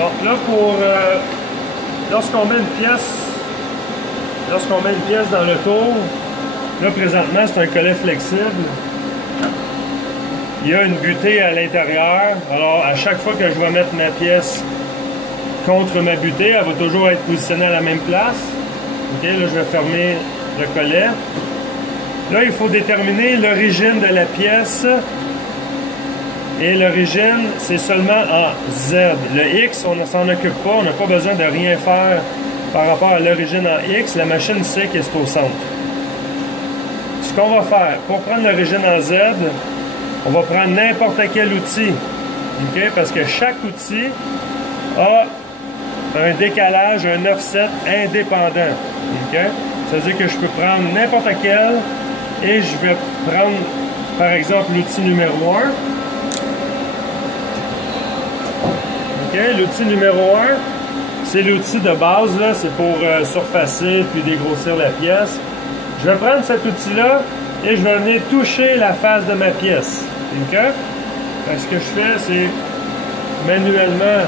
Bon, là pour lorsqu'on met une pièce dans le tour, là présentement c'est un collet flexible. Il y a une butée à l'intérieur. Alors à chaque fois que je vais mettre ma pièce contre ma butée, elle va toujours être positionnée à la même place. Ok, là je vais fermer le collet. Là il faut déterminer l'origine de la pièce. Et l'origine, c'est seulement en Z. Le X, on ne s'en occupe pas, on n'a pas besoin de rien faire par rapport à l'origine en X. La machine sait que c'est au centre. Ce qu'on va faire, pour prendre l'origine en Z, on va prendre n'importe quel outil. Okay? Parce que chaque outil a un décalage, un offset indépendant. Okay? Ça veut dire que je peux prendre n'importe quel et je vais prendre, par exemple, l'outil numéro 1. Okay, l'outil numéro 1, c'est l'outil de base, c'est pour surfacer puis dégrossir la pièce. Je vais prendre cet outil-là et je vais venir toucher la face de ma pièce. Okay? Ce que je fais, c'est manuellement,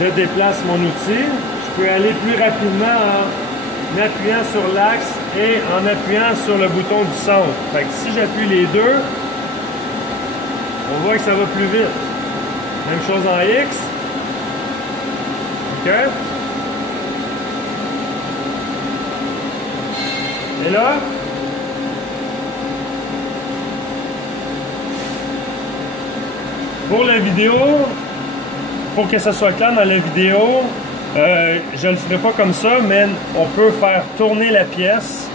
je déplace mon outil. Je peux aller plus rapidement en appuyant sur l'axe et en appuyant sur le bouton du centre. Fait que si j'appuie les deux, on voit que ça va plus vite. Même chose en X. OK. Et là, pour la vidéo, pour que ça soit clair dans la vidéo, je ne le ferai pas comme ça, mais on peut faire tourner la pièce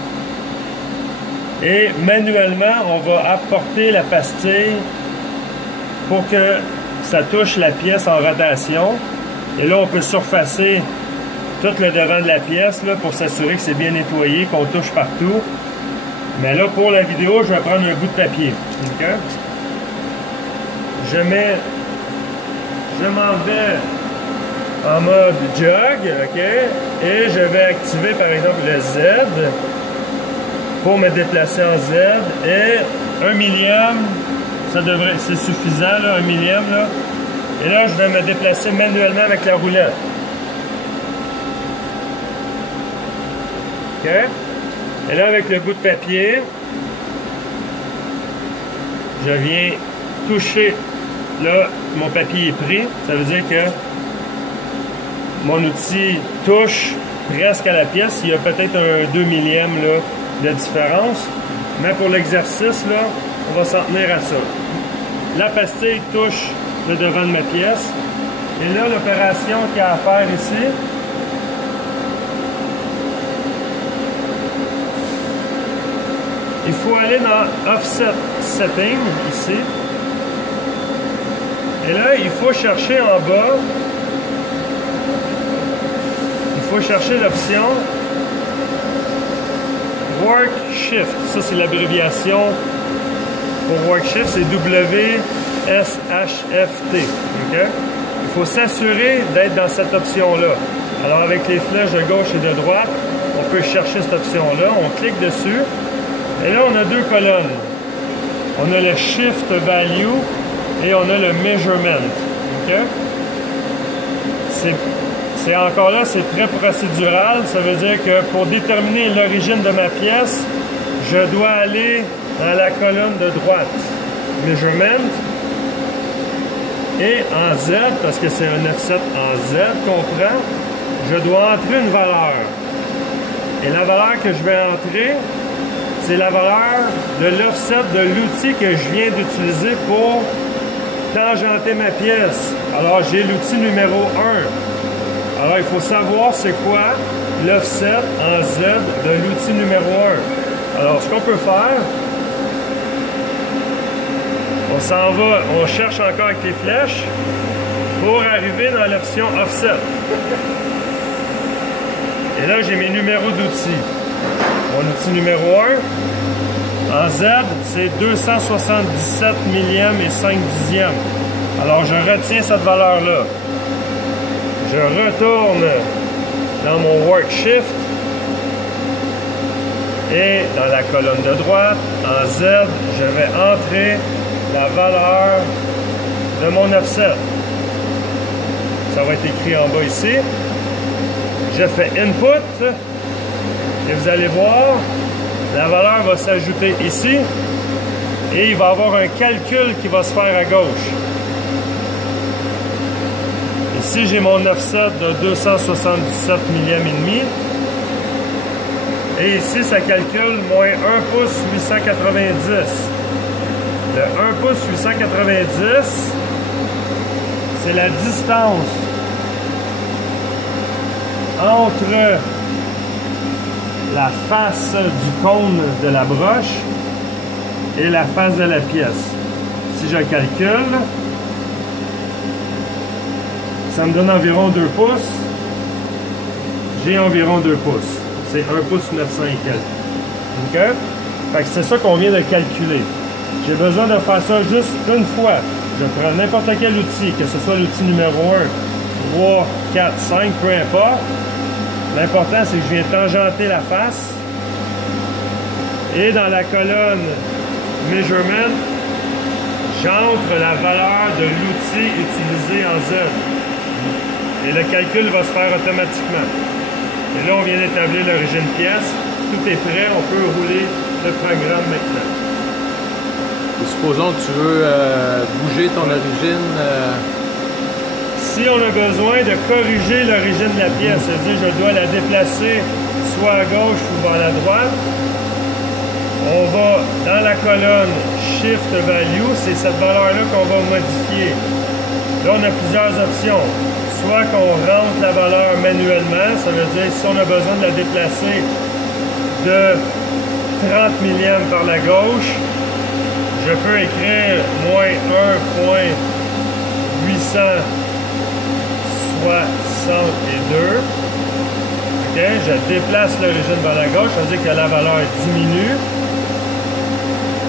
et manuellement, on va apporter la pastille pour que ça touche la pièce en rotation. Et là, on peut surfacer tout le devant de la pièce là, pour s'assurer que c'est bien nettoyé, qu'on touche partout. Mais là, pour la vidéo, je vais prendre un bout de papier. Okay? Je m'en vais en mode jog, ok? Et je vais activer par exemple le Z pour me déplacer en Z. Et 1 millième, ça devrait, c'est suffisant, là, 1 millième. Là. Et là, je vais me déplacer manuellement avec la roulette. OK? Et là, avec le bout de papier, je viens toucher. Là, mon papier est pris. Ça veut dire que mon outil touche presque à la pièce. Il y a peut-être un 2 millième là, de différence. Mais pour l'exercice, là, on va s'en tenir à ça. La pastille touche le devant de ma pièce. Et là, l'opération qu'il y a à faire ici, il faut aller dans Offset Setting, ici. Et là, il faut chercher en bas, il faut chercher l'option Work Shift. Ça, c'est l'abréviation pour Work Shift, c'est WSHFT. Okay? Il faut s'assurer d'être dans cette option-là. Alors, avec les flèches de gauche et de droite, on peut chercher cette option-là. On clique dessus. Et là, on a deux colonnes. On a le Shift Value et on a le Measurement. Okay? C'est encore là, c'est très procédural. Ça veut dire que pour déterminer l'origine de ma pièce, je dois aller dans la colonne de droite. Measurement. Et en Z, parce que c'est un offset en Z qu'on prend, je dois entrer une valeur. Et la valeur que je vais entrer, c'est la valeur de l'offset de l'outil que je viens d'utiliser pour tangenter ma pièce. Alors, j'ai l'outil numéro 1. Alors, il faut savoir c'est quoi l'offset en Z de l'outil numéro 1. Alors, ce qu'on peut faire, on s'en va, on cherche encore avec les flèches pour arriver dans l'option Offset. Et là, j'ai mes numéros d'outils. Mon outil numéro 1, en Z, c'est 277 millièmes et 5 dixièmes. Alors, je retiens cette valeur-là. Je retourne dans mon Work Shift et dans la colonne de droite, en Z, je vais entrer la valeur de mon offset. Ça va être écrit en bas ici. Je fais Input. Et vous allez voir, la valeur va s'ajouter ici. Et il va y avoir un calcul qui va se faire à gauche. Ici, j'ai mon offset de 277 millième et demi. Et ici, ça calcule moins 1 pouce 890. Le 1 pouce 890, c'est la distance entre la face du cône de la broche et la face de la pièce. Si je calcule, ça me donne environ 2 pouces. J'ai environ 2 pouces. C'est 1 pouce 900 et quelques. OK? Fait que c'est ça qu'on vient de calculer. J'ai besoin de faire ça juste une fois. Je prends n'importe quel outil, que ce soit l'outil numéro 1, 3, 4, 5, peu importe. L'important, c'est que je viens tangenter la face. Et dans la colonne Measurement, j'entre la valeur de l'outil utilisé en Z. Et le calcul va se faire automatiquement. Et là, on vient d'établir l'origine pièce. Tout est prêt, on peut rouler le programme maintenant. Et supposons que tu veux bouger ton origine. Si on a besoin de corriger l'origine de la pièce, c'est-à-dire je dois la déplacer soit à gauche ou à la droite, on va dans la colonne Shift Value, c'est cette valeur-là qu'on va modifier. Là, on a plusieurs options. Soit qu'on rentre la valeur manuellement, ça veut dire si on a besoin de la déplacer de 30 millièmes par la gauche, je peux écrire moins 1.862. OK, je déplace l'origine vers la gauche, ça veut dire que la valeur diminue.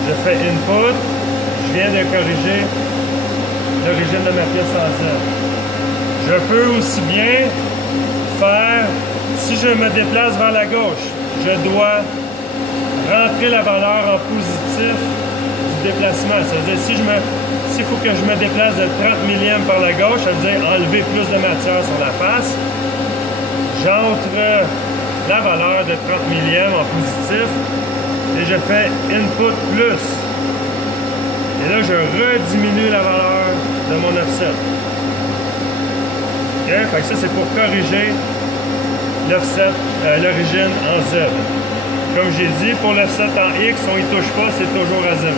Je fais Input, je viens de corriger l'origine de ma pièce en Z. Je peux aussi bien faire, si je me déplace vers la gauche, je dois rentrer la valeur en positif du déplacement. Ça veut dire, s'il faut que je me déplace de 30 millièmes par la gauche, ça veut dire enlever plus de matière sur la face. J'entre la valeur de 30 millièmes en positif et je fais Input plus. Et là, je rediminue la valeur de mon offset. Okay? Fait que ça, c'est pour corriger l'offset, l'origine en Z. Comme j'ai dit, pour l'offset en X, on y touche pas, c'est toujours à 0.